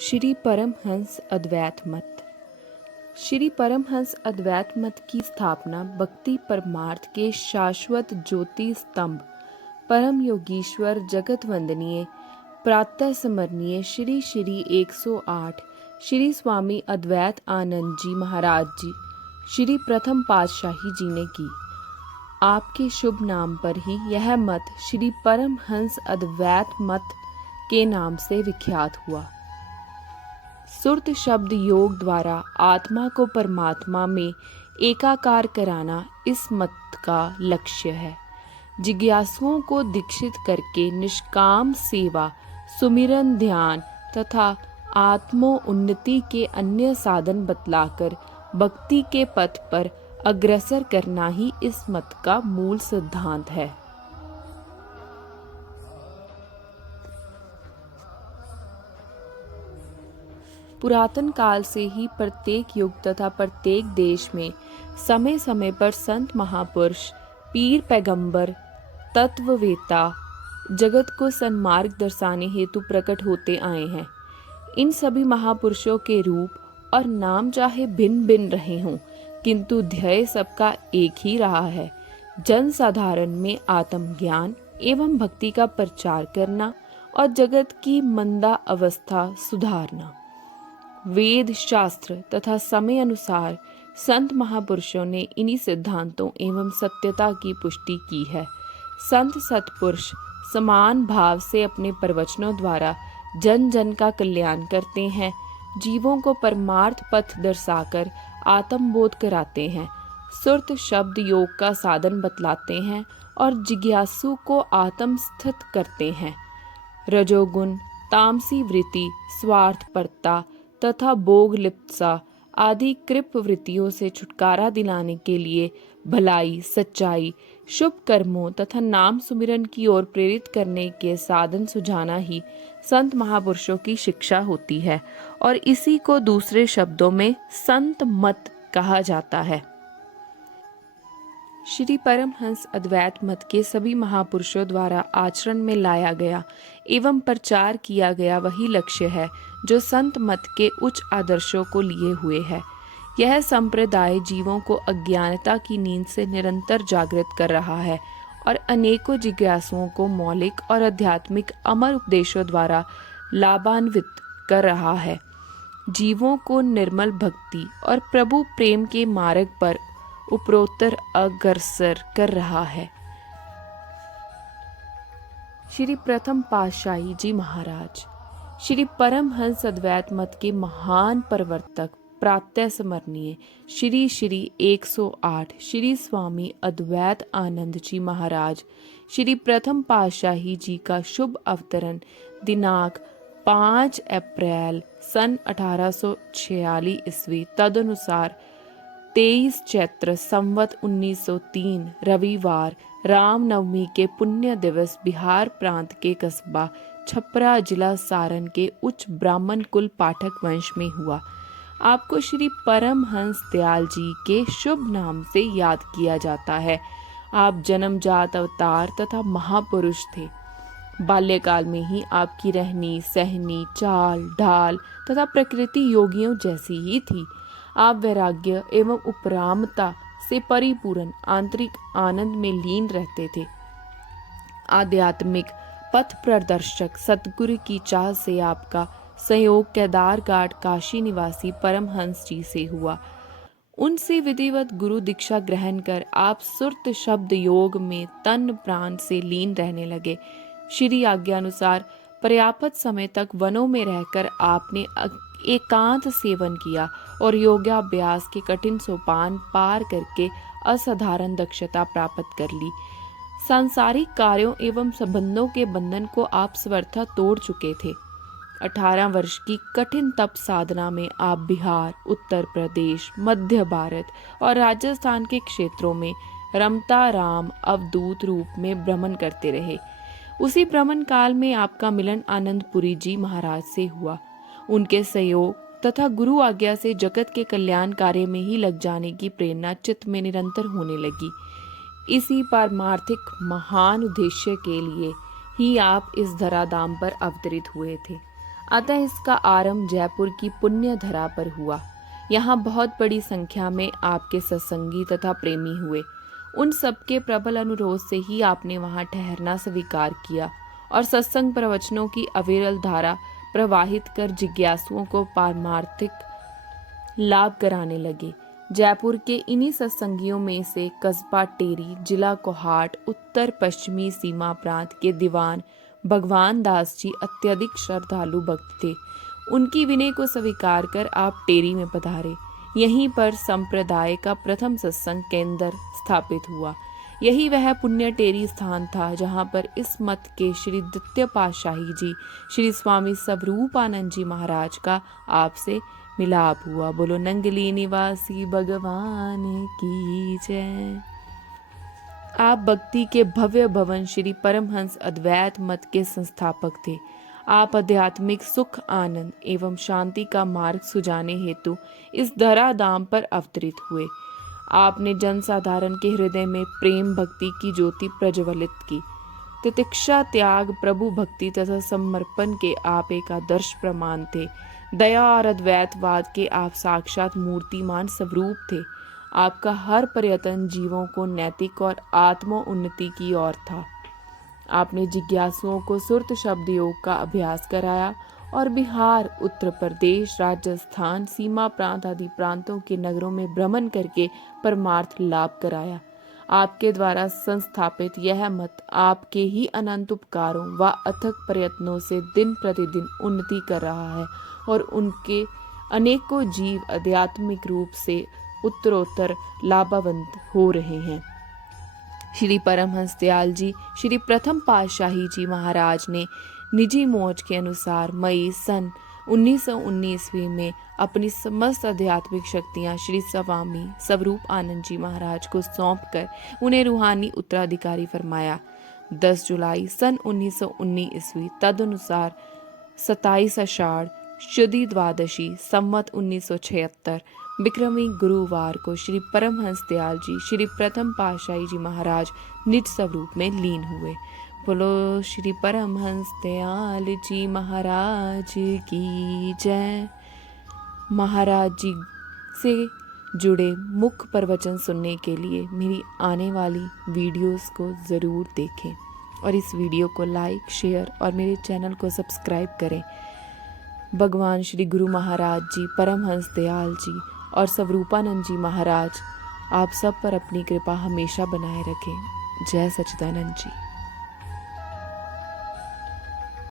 श्री परमहंस अद्वैत मत। श्री परमहंस अद्वैत मत की स्थापना भक्ति परमार्थ के शाश्वत ज्योति स्तंभ परम योगीश्वर जगत वंदनीय प्रातः स्मरणीय श्री श्री 108 श्री स्वामी अद्वैत आनंद जी महाराज जी श्री प्रथम पातशाही जी ने की। आपके शुभ नाम पर ही यह मत श्री परमहंस अद्वैत मत के नाम से विख्यात हुआ। सुरत शब्द योग द्वारा आत्मा को परमात्मा में एकाकार कराना इस मत का लक्ष्य है। जिज्ञासुओं को दीक्षित करके निष्काम सेवा, सुमिरन, ध्यान तथा आत्मोन्नति के अन्य साधन बतलाकर भक्ति के पथ पर अग्रसर करना ही इस मत का मूल सिद्धांत है। पुरातन काल से ही प्रत्येक युग तथा प्रत्येक देश में समय समय पर संत महापुरुष, पीर, पैगंबर, तत्ववेता जगत को सन्मार्ग दर्शाने हेतु प्रकट होते आए हैं। इन सभी महापुरुषों के रूप और नाम चाहे भिन्न भिन्न रहे हों, किंतु ध्येय सबका एक ही रहा है, जन साधारण में आत्मज्ञान एवं भक्ति का प्रचार करना और जगत की मंदा अवस्था सुधारना। वेद, शास्त्र तथा समय अनुसार संत महापुरुषों ने इन्हीं सिद्धांतों एवं सत्यता की पुष्टि की है। संत सत्पुरुष समान भाव से अपने प्रवचनों द्वारा जन जन का कल्याण करते हैं, जीवों को परमार्थ पथ दर्शाकर आत्मबोध कराते हैं, सुरत शब्द योग का साधन बतलाते हैं और जिज्ञासु को आत्मस्थित करते हैं। रजोगुण, तामसी वृत्ति, स्वार्थपरता तथा भोग लिप्सा आदि कृप वृत्तियों से छुटकारा दिलाने के लिए भलाई, सच्चाई, शुभ कर्मों तथा नाम सुमिरन की ओर प्रेरित करने के साधन सुझाना ही संत महापुरुषों की शिक्षा होती है और इसी को दूसरे शब्दों में संत मत कहा जाता है। श्री परमहंस अद्वैत मत के सभी महापुरुषों द्वारा आचरण में लाया गया एवं प्रचार किया गया वही लक्ष्य है जो संत मत के उच्च आदर्शों को लिए हुए है। यह संप्रदाय जीवों को अज्ञानता की नींद से निरंतर जागृत कर रहा है और अनेकों जिज्ञासुओं को मौलिक और आध्यात्मिक अमर उपदेशों द्वारा लाभान्वित कर रहा है। जीवों को निर्मल भक्ति और प्रभु प्रेम के मार्ग पर उपरोत्तर अग्रसर कर रहा है। श्री प्रथम पातशाही जी महाराज श्री परमहंस अद्वैत मत के महान प्रवर्तक प्रातः स्मरणीय श्री श्री 108 श्री स्वामी अद्वैत आनंद जी महाराज श्री प्रथम पातशाही जी का शुभ अवतरण दिनांक 5 अप्रैल सन 1846 ईस्वी तदनुसार 23 चैत्र संवत 1903 रविवार रामनवमी के पुण्य दिवस बिहार प्रांत के कस्बा छपरा जिला सारण के उच्च ब्राह्मण कुल पाठक वंश में हुआ। आपको श्री परमहंस दयाल जी के शुभ नाम से याद किया जाता है। आप जन्मजात अवतार तथा महापुरुष थे। बाल्यकाल में ही आपकी रहनी सहनी, चाल ढाल तथा प्रकृति योगियों जैसी ही थी। आप वैराग्य एवं उपरामता से परिपूर्ण आंतरिक आनंद में लीन रहते थे। आध्यात्मिक पथ प्रदर्शक सतगुरु की चाह से आपका संयोग केदारघाट काशी निवासी परमहंस जी से हुआ। उनसे विधिवत गुरु दीक्षा ग्रहण कर आप सुरत शब्द योग में तन प्राण से लीन रहने लगे। श्री आज्ञानुसार पर्याप्त समय तक वनों में रहकर आपने एकांत सेवन किया और योगाभ्यास के कठिन सोपान पार करके असाधारण दक्षता प्राप्त कर ली। सांसारिक कार्यों एवं संबंधों के बंधन को आप सर्वथा तोड़ चुके थे। 18 वर्ष की कठिन तप साधना में आप बिहार, उत्तर प्रदेश, मध्य भारत और राजस्थान के क्षेत्रों में रमता राम अवधूत रूप में भ्रमण करते रहे। उसी भ्रमण काल में आपका मिलन आनंदपुरी जी महाराज से हुआ। उनके सहयोग तथा गुरु आज्ञा से जगत के कल्याण कार्य में ही लग जाने की प्रेरणा चित्त में निरंतर होने लगी। इसी पारमार्थिक महान उद्देश्य के लिए ही आप इस धराधाम पर अवतरित हुए थे। अतः इसका आरंभ जयपुर की पुण्य धरा पर हुआ। यहाँ बहुत बड़ी संख्या में आपके सत्संगी तथा प्रेमी हुए। उन सबके प्रबल अनुरोध से ही आपने वहां ठहरना स्वीकार किया और सत्संग प्रवचनों की अविरल धारा प्रवाहित कर जिज्ञासुओं को पारमार्थिक लाभ कराने लगे। जयपुर के इन्हीं सत्संगियों में से कस्बा टेरी, जिला कोहाट, उत्तर पश्चिमी सीमा प्रांत के दीवान भगवान दास जी अत्यधिक श्रद्धालु भक्त थे। उनकी विनय को स्वीकार कर आप टेरी में पधारे। यहीं पर संप्रदाय का प्रथम सत्संग केंद्र स्थापित हुआ। यही वह पुण्य टेरी स्थान था जहाँ पर इस मत के श्री द्वितीय पातशाही जी श्री स्वामी स्वरूपानंद जी महाराज का आपसे मिलाप हुआ। बोलो नंगली निवासी भगवान की जय। आप भक्ति के भव्य भवन श्री परमहंस अद्वैत मत के संस्थापक थे। आप आध्यात्मिक सुख, आनंद एवं शांति का मार्ग सुजाने हेतु इस धराधाम पर अवतरित हुए। आपने जनसाधारण के हृदय में प्रेम भक्ति की ज्योति प्रज्वलित की। तितिक्षा, त्याग, प्रभु भक्ति तथा समर्पण के आप एक आदर्श प्रमाण थे। दया और अद्वैतवाद के आप साक्षात मूर्तिमान स्वरूप थे। आपका हर प्रयत्न जीवों को नैतिक और आत्मोन्नति की ओर था। आपने जिज्ञासुओं को सुरत शब्द योग का अभ्यास कराया और बिहार, उत्तर प्रदेश, राजस्थान, सीमा प्रांत आदि प्रांतों के नगरों में भ्रमण करके परमार्थ लाभ कराया। आपके द्वारा संस्थापित यह मत आपके ही अनंत उपकारों व अथक प्रयत्नों से दिन प्रतिदिन उन्नति कर रहा है और उनके अनेकों जीव आध्यात्मिक रूप से उत्तरोत्तर लाभान्वित हो रहे हैं। श्री परमहंस दयाल जी श्री प्रथम पातशाही जी महाराज ने निजी मौज के अनुसार मई सन 1919 ईस्वी में अपनी समस्त आध्यात्मिक शक्तियां श्री स्वामी स्वरूप आनंद जी महाराज को सौंपकर उन्हें रूहानी उत्तराधिकारी फरमाया। 10 जुलाई सन 1919 ईस्वी तदनुसार 27 आषाढ़ शुद्धी द्वादशी संवत 1976 विक्रमी गुरुवार को श्री परमहंस दयाल जी श्री प्रथम पातशाही जी महाराज निज स्वरूप में लीन हुए। बोलो श्री परमहंस दयाल जी महाराज की जय। महाराज जी से जुड़े मुख्य प्रवचन सुनने के लिए मेरी आने वाली वीडियोस को ज़रूर देखें और इस वीडियो को लाइक, शेयर और मेरे चैनल को सब्सक्राइब करें। भगवान श्री गुरु महाराज जी, परमहंस दयाल जी और स्वरूपानंद जी महाराज आप सब पर अपनी कृपा हमेशा बनाए रखें। जय सच्चिदानंद जी।